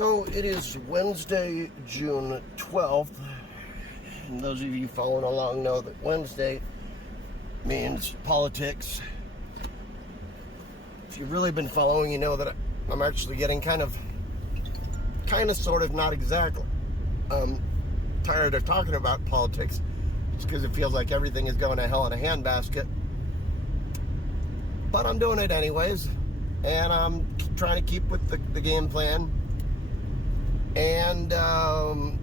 So it is Wednesday, June 12th, and those of you following along know that Wednesday means politics. If you've really been following, you know that I'm actually getting kind of, sort of, not exactly, tired of talking about politics. It's because it feels like everything is going to hell in a handbasket. But I'm doing it anyways, and I'm trying to keep with the game plan. And I'm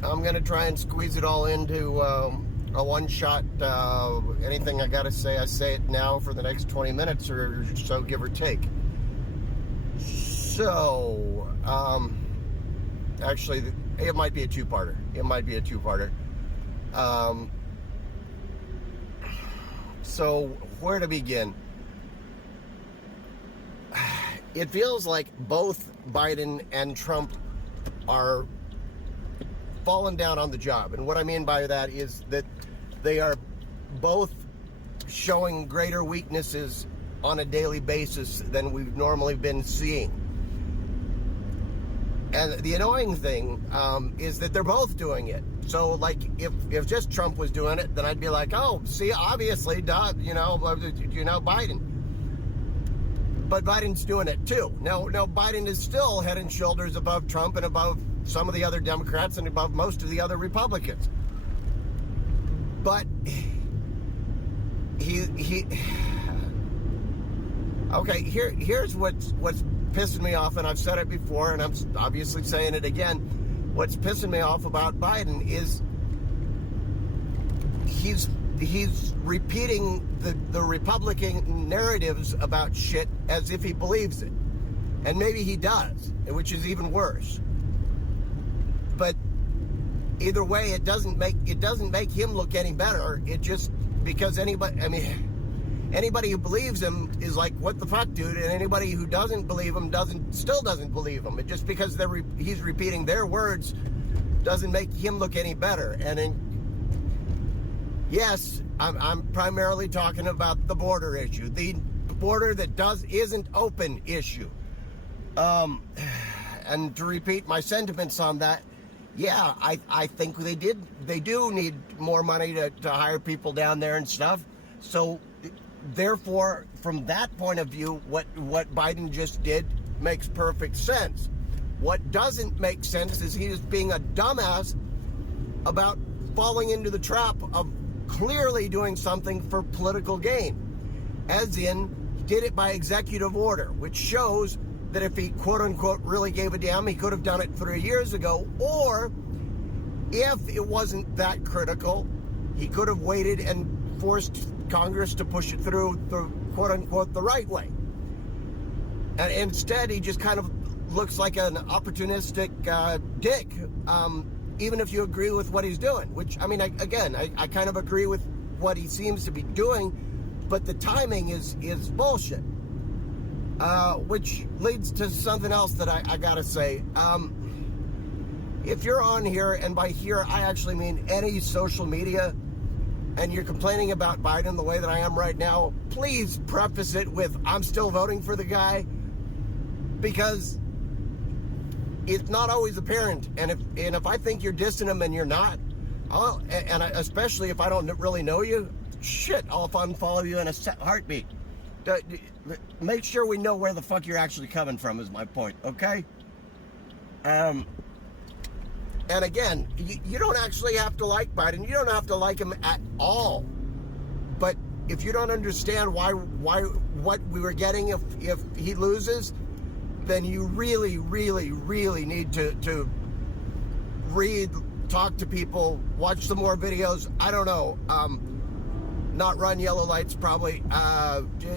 going to try and squeeze it all into a one-shot, anything I got to say, I say it now for the next 20 minutes or so, give or take. So, actually, it might be a two-parter. So, where to begin? It feels like both Biden and Trump are falling down on the job. And what I mean by that is that they are both showing greater weaknesses on a daily basis than we've normally been seeing. And the annoying thing is that they're both doing it. So, like, if just Trump was doing it, then I'd be like, oh, see, obviously, Biden. But Biden's doing it too. Now, Biden is still head and shoulders above Trump and above some of the other Democrats and above most of the other Republicans. But here's what's pissing me off, and I've said it before, and I'm obviously saying it again. What's pissing me off about Biden is he's repeating the Republican narratives about shit as if he believes it. And maybe he does, which is even worse. But either way, it doesn't make him look any better. It just, because anybody who believes him is like, what the fuck, dude? And anybody who doesn't believe him still doesn't believe him. And just because he's repeating their words doesn't make him look any better. Yes, I'm primarily talking about the border issue, the border that isn't open issue. And to repeat my sentiments on that, yeah, I think they do need more money to hire people down there and stuff. So therefore, from that point of view, what Biden just did makes perfect sense. What doesn't make sense is he is being a dumbass about falling into the trap of clearly doing something for political gain. As in, he did it by executive order, which shows that if he, quote-unquote, really gave a damn, he could have done it 3 years ago. Or, if it wasn't that critical, he could have waited and forced Congress to push it through the, quote-unquote, the right way. And instead, he just kind of looks like an opportunistic dick, even if you agree with what he's doing. Which, I kind of agree with what he seems to be doing, but the timing is bullshit. Which leads to something else that I gotta say. If you're on here, and by here I actually mean any social media, and you're complaining about Biden the way that I am right now, please preface it with, I'm still voting for the guy, because it's not always apparent. And if I think you're dissing him and you're not, especially if I don't really know you, shit, I'll unfollow you in a heartbeat. Make sure we know where the fuck you're actually coming from is my point, okay? And again, you don't actually have to like Biden. You don't have to like him at all. But if you don't understand what we were getting if he loses, then you really, really, really need to read, talk to people, watch some more videos. I don't know. Not run yellow lights, probably.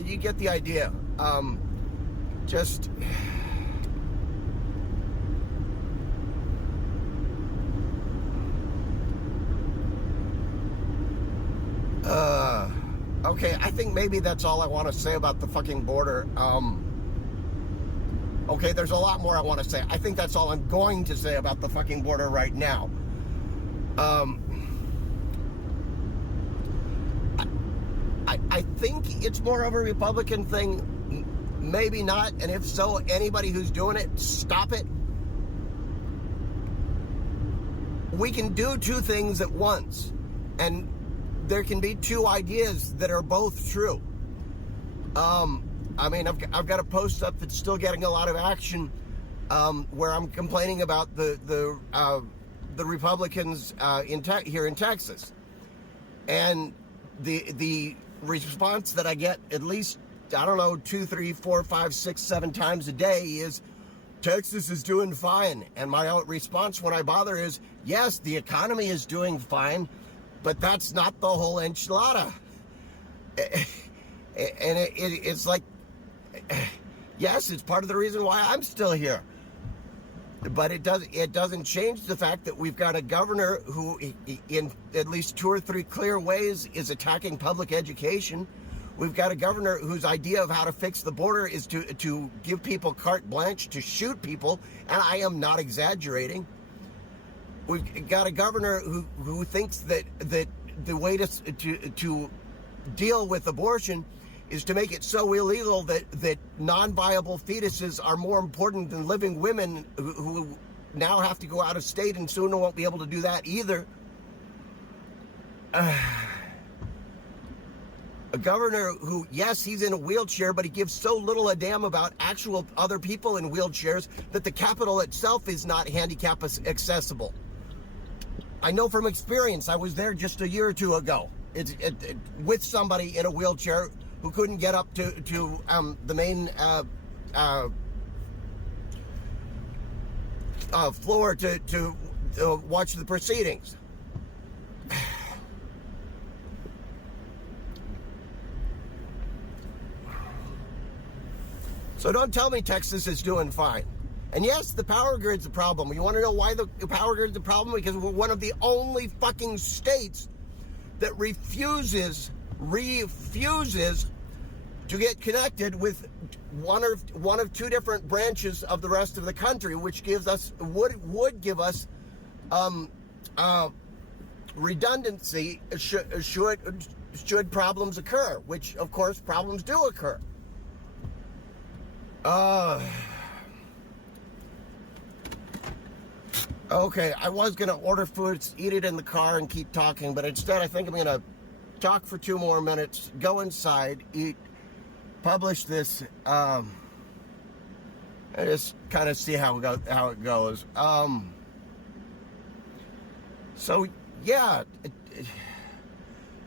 You get the idea. Okay, I think maybe that's all I want to say about the fucking border. Okay, there's a lot more I want to say. I think that's all I'm going to say about the fucking border right now. I think it's more of a Republican thing. Maybe not. And if so, anybody who's doing it, stop it. we can do two things at once, and there can be two ideas that are both true. I mean, I've got a post up that's still getting a lot of action, where I'm complaining about the Republicans here in Texas, and the response that I get at least, I don't know, 2, 3, 4, 5, 6, 7 times a day is, Texas is doing fine. And my response when I bother is, yes, the economy is doing fine, but that's not the whole enchilada. And it's like, yes, it's part of the reason why I'm still here. But it doesn't change the fact that we've got a governor who, in at least 2 or 3 clear ways, is attacking public education. We've got a governor whose idea of how to fix the border is to give people carte blanche to shoot people, and I am not exaggerating. We've got a governor who thinks that the way to deal with abortion is to make it so illegal that non-viable fetuses are more important than living women who now have to go out of state and soon won't be able to do that either. A governor who, yes, he's in a wheelchair, but he gives so little a damn about actual other people in wheelchairs that the Capitol itself is not handicap accessible. I know from experience. I was there just a year or two ago. With somebody in a wheelchair who couldn't get up to the main floor to watch the proceedings. So don't tell me Texas is doing fine. And yes, the power grid's a problem. You want to know why the power grid's a problem? Because we're one of the only fucking states that refuses to get connected with one of 2 different branches of the rest of the country, which would give us redundancy should problems occur, which of course problems do occur. Okay, I was gonna order food, eat it in the car, and keep talking, but instead I think I'm gonna talk for 2 more minutes, go inside, eat, publish this, and just kind of see how it goes. So yeah,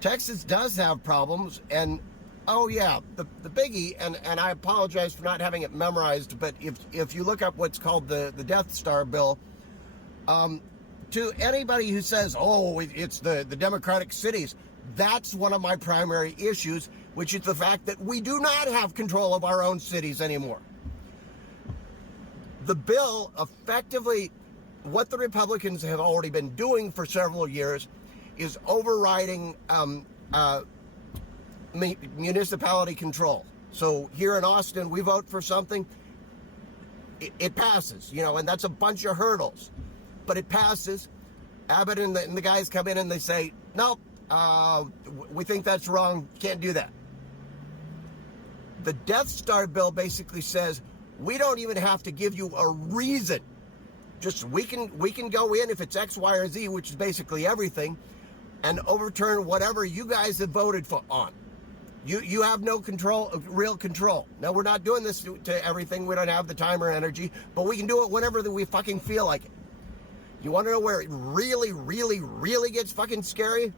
Texas does have problems, and oh yeah, the biggie, and I apologize for not having it memorized, but if you look up what's called the Death Star bill, to anybody who says, oh, it's the Democratic cities, that's one of my primary issues, which is the fact that we do not have control of our own cities anymore. The bill effectively, what the Republicans have already been doing for several years, is overriding municipality control. So here in Austin, we vote for something, it passes, and that's a bunch of hurdles, but it passes. Abbott and the guys come in and they say, nope, we think that's wrong, can't do that. The Death Star bill basically says, we don't even have to give you a reason. Just we can go in if it's X, Y, or Z, which is basically everything, and overturn whatever you guys have voted for on. You have no control, real control. Now, we're not doing this to everything. We don't have the time or energy, but we can do it whenever we fucking feel like it. You want to know where it really, really, really gets fucking scary?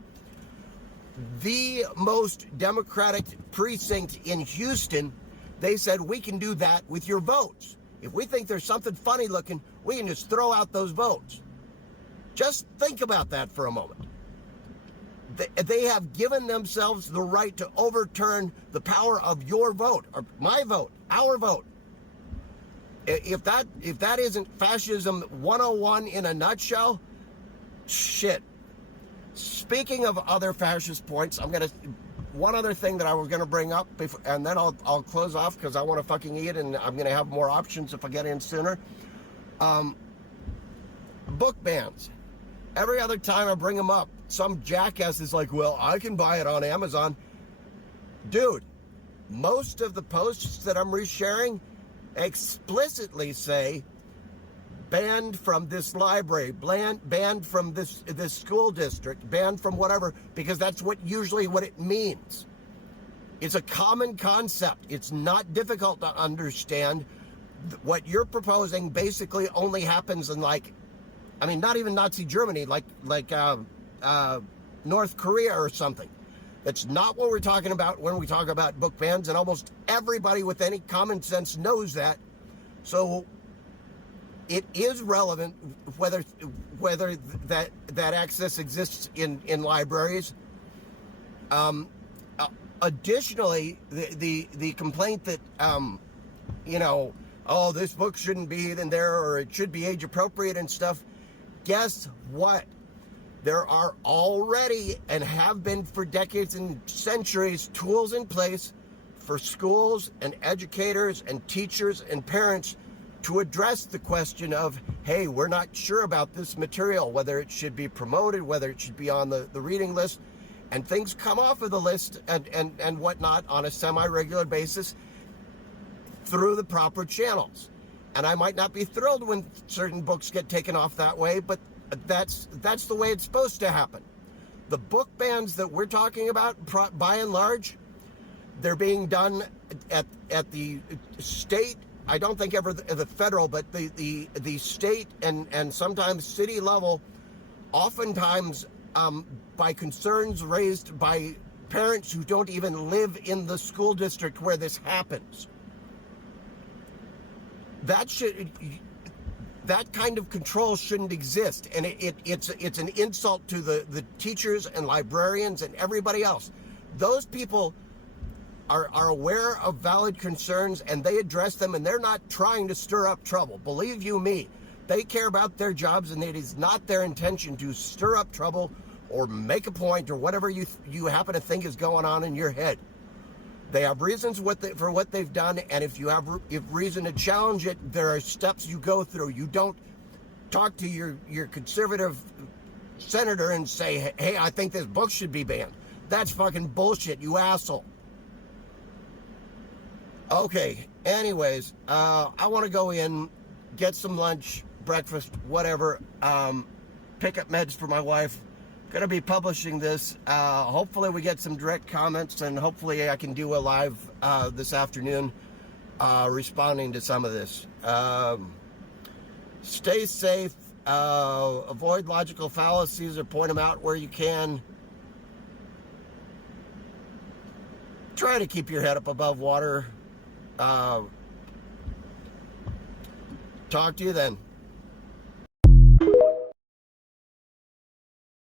The most Democratic precinct in Houston, they said, we can do that with your votes. If we think there's something funny looking, we can just throw out those votes. Just think about that for a moment. They have given themselves the right to overturn the power of your vote, or my vote, our vote. If that isn't fascism 101 in a nutshell, shit. Speaking of other fascist points, one other thing that I was gonna bring up, and then I'll close off because I want to fucking eat, and I'm gonna have more options if I get in sooner. Book bans. Every other time I bring them up, some jackass is like, well, I can buy it on Amazon. Dude, most of the posts that I'm resharing explicitly say, banned from this library, banned from this school district, banned from whatever, because that's usually what it means. It's a common concept. It's not difficult to understand. What you're proposing basically only happens in not even Nazi Germany, like North Korea or something. That's not what we're talking about when we talk about book bans, and almost everybody with any common sense knows that. So it is relevant whether that access exists in libraries. Additionally, the complaint that oh, this book shouldn't be in there, or it should be age appropriate and stuff. Guess what? There are already, and have been for decades and centuries, tools in place for schools and educators and teachers and parents to address the question of, hey, we're not sure about this material, whether it should be promoted, whether it should be on the reading list, and things come off of the list and whatnot on a semi-regular basis through the proper channels. And I might not be thrilled when certain books get taken off that way, but that's the way it's supposed to happen. The book bans that we're talking about, by and large, they're being done at the state, I don't think ever the federal, but the state and sometimes city level, oftentimes by concerns raised by parents who don't even live in the school district where this happens. That kind of control shouldn't exist, and it's an insult to the teachers and librarians and everybody else. Those people are aware of valid concerns, and they address them, and they're not trying to stir up trouble. Believe you me, they care about their jobs, and it is not their intention to stir up trouble or make a point or whatever you happen to think is going on in your head. They have reasons for what they've done, and if you have reason to challenge it, there are steps you go through. You don't talk to your conservative senator and say, hey, I think this book should be banned. That's fucking bullshit, you asshole. Okay, anyways, I want to go in, get some lunch, breakfast, whatever, pick up meds for my wife. Going to be publishing this. Hopefully we get some direct comments, and hopefully I can do a live this afternoon responding to some of this. Stay safe. Avoid logical fallacies or point them out where you can. Try to keep your head up above water. Talk to you then.